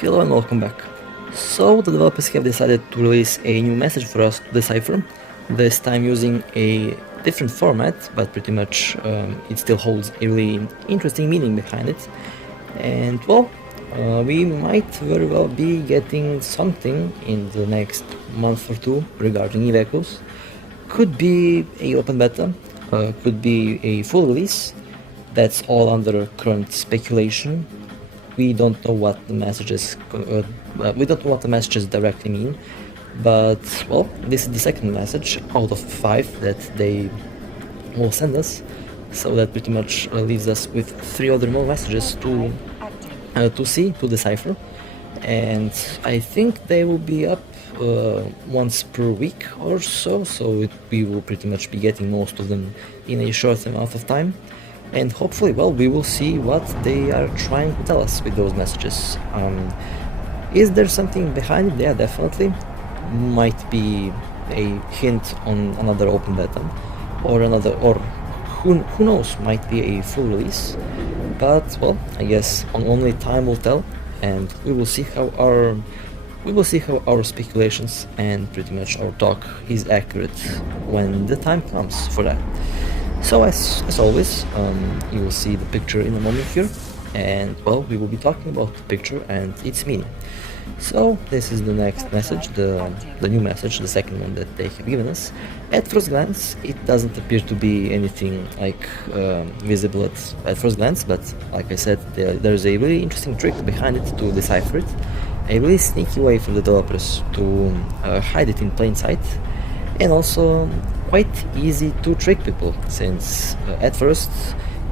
Hello and welcome back. So the developers have decided to release a new message for us to decipher, this time using a different format, but pretty much it still holds a really interesting meaning behind it. And well, we might very well be getting something in the next month or two regarding e-vehicles. Could be a open beta, could be a full release. That's all under current speculation. We don't know what the messages directly mean, but well, this is the second message out of 5 that they will send us, so that pretty much leaves us with 3 other more messages to decipher, and I think they will be up once per week or so, we will pretty much be getting most of them in a short amount of time. And hopefully, well, we will see what they are trying to tell us with those messages. Is there something behind it? Yeah, definitely. Might be a hint on another open beta, or who knows, might be a full release. But well, I guess only time will tell, and we will see how our speculations and pretty much our talk is accurate when the time comes for that. So as always, you will see the picture in a moment here, and well, we will be talking about the picture and its meaning. So this is the next message, the new message, the second one that they have given us. At first glance, it doesn't appear to be anything like visible at first glance, but like I said, there's a really interesting trick behind it to decipher it, a really sneaky way for the developers to hide it in plain sight, and also quite easy to trick people, since at first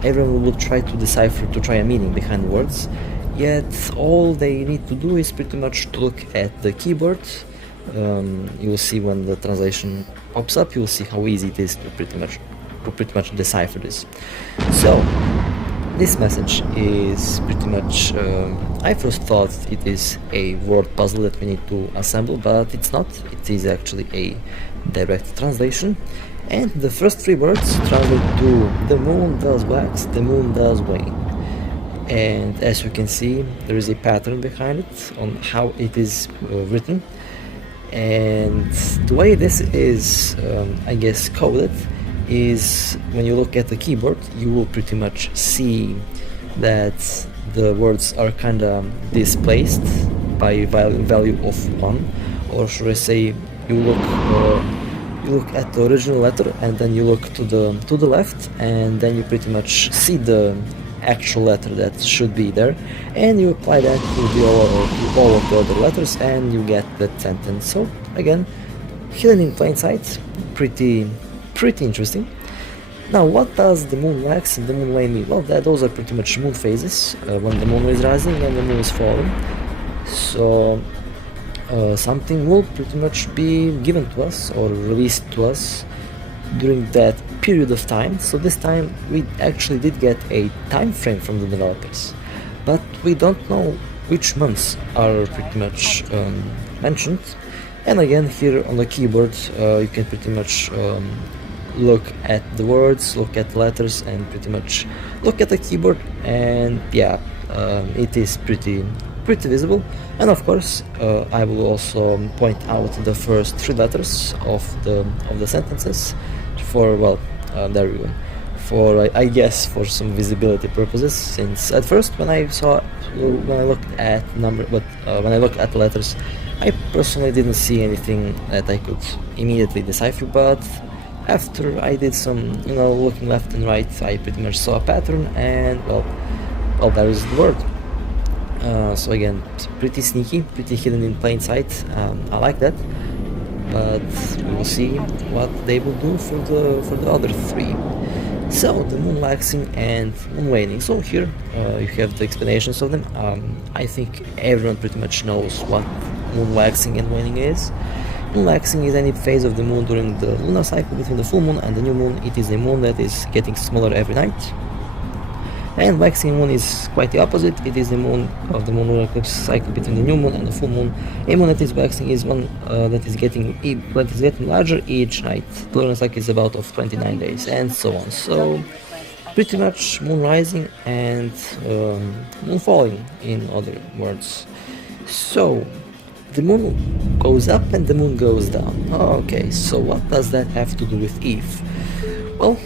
everyone will try to decipher, to try a meaning behind the words, yet all they need to do is pretty much to look at the keyboard. You will see when the translation pops up, you will see how easy it is to pretty much decipher this. So this message is pretty much, I first thought it is a word puzzle that we need to assemble, but it's not. It is actually a direct translation, and the first 3 words translate to "the moon does wax, the moon does wane." And as you can see, there is a pattern behind it on how it is written, and the way this is, I guess, coded is when you look at the keyboard, you will pretty much see that the words are kinda displaced by value of 1, or should I say, you look at the original letter and then you look to the left, and then you pretty much see the actual letter that should be there, and you apply that to all of the other letters, and you get that sentence. So again, hidden in plain sight, pretty interesting. Now, what does the moon wax and the moon wane mean? Well, those are pretty much moon phases, when the moon is rising and the moon is falling. So something will pretty much be given to us or released to us during that period of time. So this time we actually did get a time frame from the developers, but we don't know which months are pretty much mentioned. And again, here on the keyboard, you can pretty much look at the words, look at the letters, and pretty much look at the keyboard, and yeah, it is pretty visible. And of course, I will also point out the first 3 letters of the sentences for, well, there we go, for I guess for some visibility purposes, since at first when I looked at the letters, I personally didn't see anything that I could immediately decipher, but after I did some, looking left and right, I pretty much saw a pattern, and well, there is the word. So again, pretty sneaky, pretty hidden in plain sight. I like that, but we will see what they will do for the other 3. So the moon waxing and moon waning. So here you have the explanations of them. I think everyone pretty much knows what moon waxing and waning is. Moon waxing is any phase of the moon during the lunar cycle between the full moon and the new moon. It is a moon that is getting smaller every night. And waxing moon is quite the opposite. It is the moon of the moon lunar eclipse cycle between the new moon and the full moon. A moon that is waxing is one that is getting larger each night. The lunar cycle is about of 29 days, and so on. So pretty much moon rising and moon falling, in other words. So, the moon goes up and the moon goes down. Okay, so what does that have to do with Eve? Well,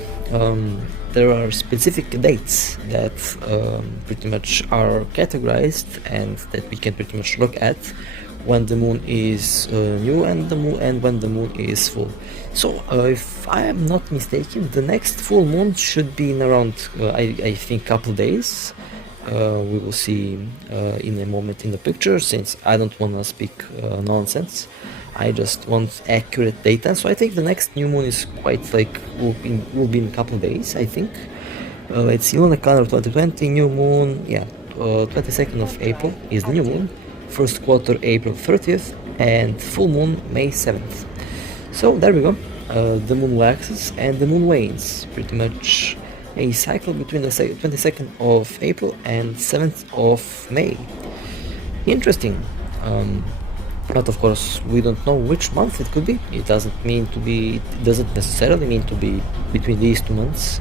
there are specific dates that pretty much are categorized and that we can pretty much look at when the moon is new and when the moon is full. So if I am not mistaken, the next full moon should be in around I think couple days. We will see in a moment in the picture, since I don't want to speak nonsense. I just want accurate data. So I think the next new moon is quite like will be in a couple days, I think. Let's see, lunar calendar 2020 new moon, yeah, 22nd of April is the new moon, first quarter April 30th, and full moon May 7th. So there we go. The moon waxes and the moon wanes, pretty much a cycle between the 22nd of April and 7th of May. Interesting. But of course we don't know which month it could be. It doesn't necessarily mean to be between these 2 months.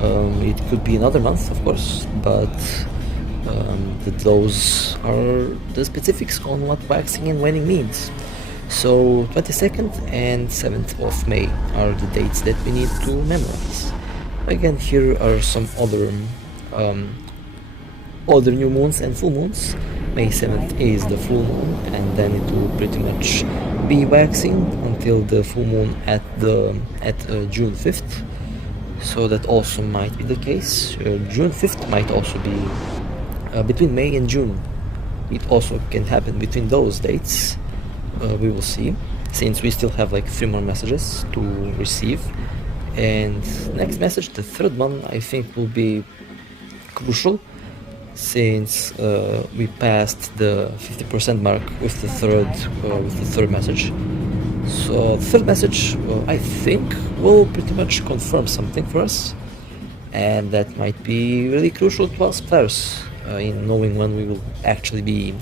It could be another month, of course, but those are the specifics on what waxing and waning means. So 22nd and 7th of May are the dates that we need to memorize. Again, here are some other new moons and full moons. May 7th is the full moon, and then it will pretty much be waxing until the full moon at June 5th. So that also might be the case. June 5th might also be between May and June. It also can happen between those dates. We will see, since we still have like 3 more messages to receive. And next message, the third one, I think will be crucial, since we passed the 50% mark with the third message. So the third message, I think, will pretty much confirm something for us, and that might be really crucial to us players in knowing when we will actually be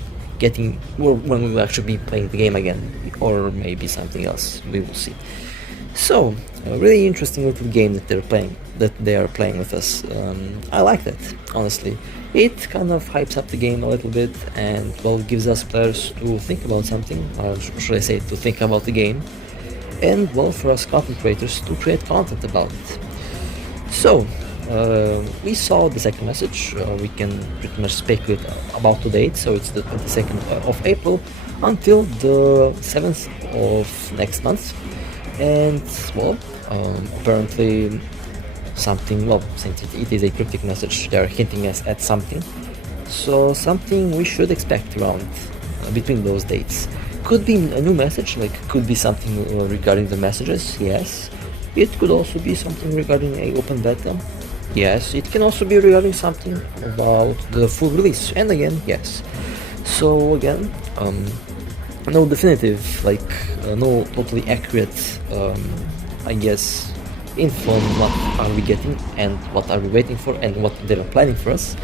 when we will actually be playing the game again, or maybe something else. We will see. So, a really interesting little game that they are playing with us. I like that, honestly. It kind of hypes up the game a little bit and, well, gives us players to think about something, or should I say, to think about the game, and, well, for us content creators to create content about it. So, we saw the second message. We can pretty much speculate about the date, so it's the 22nd of April until the 7th of next month. And, well, apparently something, well, since it is a cryptic message, they are hinting us at something. So something we should expect around between those dates. Could be a new message, like could be something regarding the messages, yes. It could also be something regarding a open beta, yes. It can also be regarding something about the full release, and again, yes. So again, no definitive, like no totally accurate, I guess, info on what are we getting and what are we waiting for and what they are planning for us.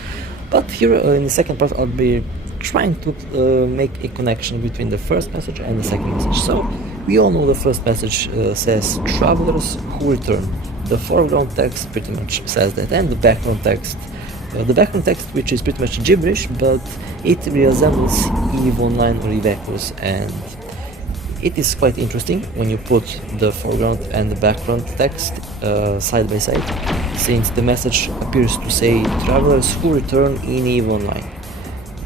But here in the second part I'll be trying to make a connection between the first message and the second message. So we all know the first message says travelers who return. The foreground text pretty much says that, and the background text which is pretty much gibberish, but it resembles EVE Online or EVE Echoes, and it is quite interesting when you put the foreground and the background text side by side, since the message appears to say travelers who return in EVE Online.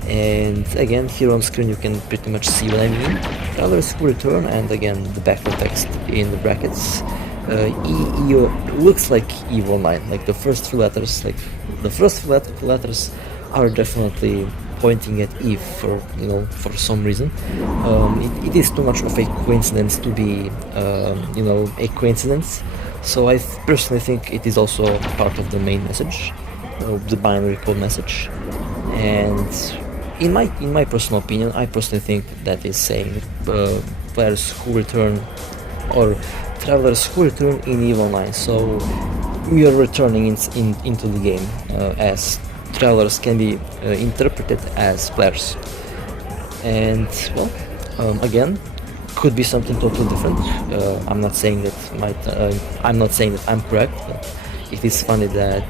And again, here on screen you can pretty much see what I mean. Travelers who return, and again the background text in the brackets. Looks like EVE Online, like the first few letters, letters are definitely pointing at Eve for some reason. It is too much of a coincidence to be a coincidence. So I personally think it is also part of the main message, the binary code message. And in my personal opinion, I personally think that is saying players who return, or travelers who return in EVE Online. So we are returning into the game, as travelers can be interpreted as players. And, well, again, could be something totally different. I'm not saying that I'm correct, but it is funny that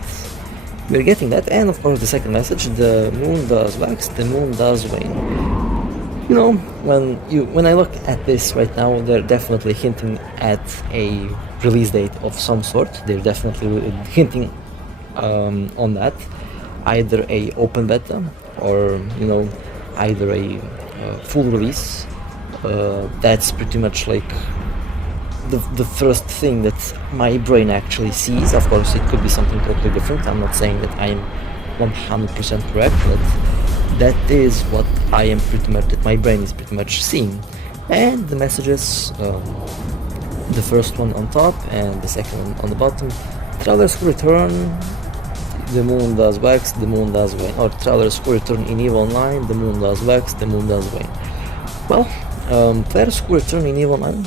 we're getting that. And of course the second message, the moon does wax, the moon does wane. You know, when I look at this right now, they're definitely hinting at a release date of some sort. They're definitely hinting on that, either a open beta or either a full release. That's pretty much like the first thing that my brain actually sees. Of course, it could be something totally different. I'm not saying that I'm 100% correct, but that is what I am pretty much, that my brain is pretty much seeing. And the messages, the first one on top and the second one on the bottom. Travelers who return, the moon does wax, the moon does wane. Or travelers who return in EVE Online, the moon does wax, the moon does wane. Well, players who return in EVE Online,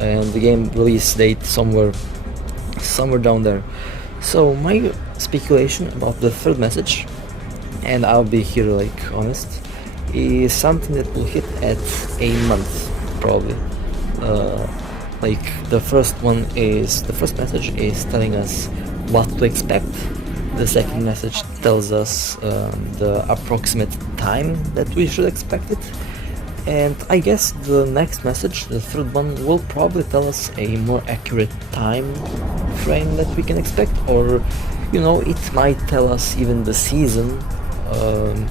and the game release date somewhere down there. So my speculation about the third message, and I'll be here like honest, is something that will hit at a month probably. Like the first message is telling us what to expect. The second message tells us the approximate time that we should expect it. And I guess the next message, the third one, will probably tell us a more accurate time frame that we can expect, or it might tell us even the season.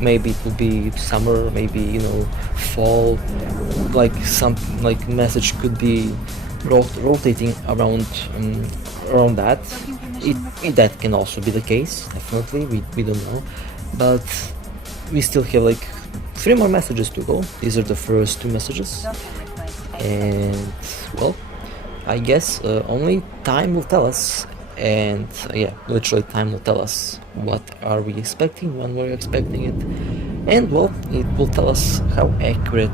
Maybe it will be summer, maybe fall. Like some message could be rotating around that. That can also be the case. Definitely, we don't know, but we still have like 3 more messages to go. These are the first 2 messages, and well, I guess only time will tell us. And yeah, literally time will tell us what are we expecting, when we're expecting it, and well, it will tell us how accurate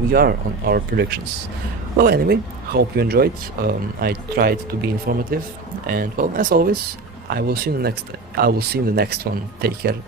we are on our predictions. Well, anyway, hope you enjoyed. I tried to be informative, and well, as always, I will see you in the next one. Take care.